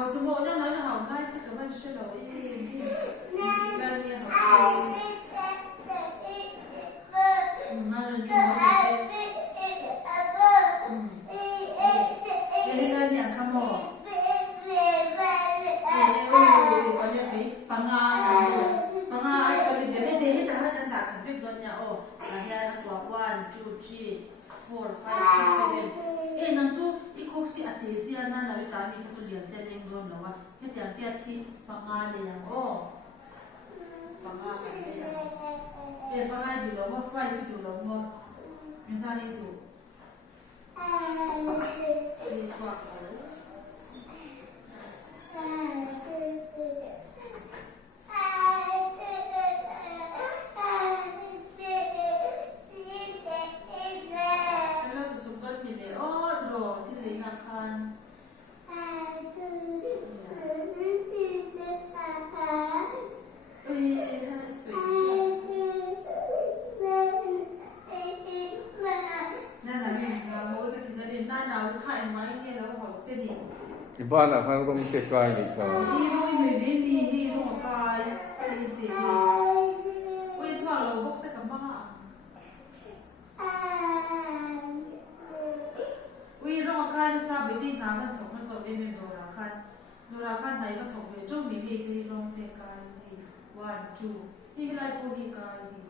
好怎么样来的好该这个问是了那你好那你好那你看么Pangai kalau dia tahan dan tak kembali dunia ada kuat 1, 2, 3, 4, 5, 6, 7 nanti ikut si atesi ana lalu tadi itu lihat saya dengan lawa itu yang dia ti pangai yang pangai yang pangai dulu mau 5 dulu mau misalnya itu ini kuat Iban akan rong tekai ni kau. Hero ini hero kai ini. Wei cuma lo box sekambang. Wei rong kai sabi di nama thok masuk ini dorakan naik ke thok bejo mili di rong tekai ni 1, 2 ini lagi pun kai ni.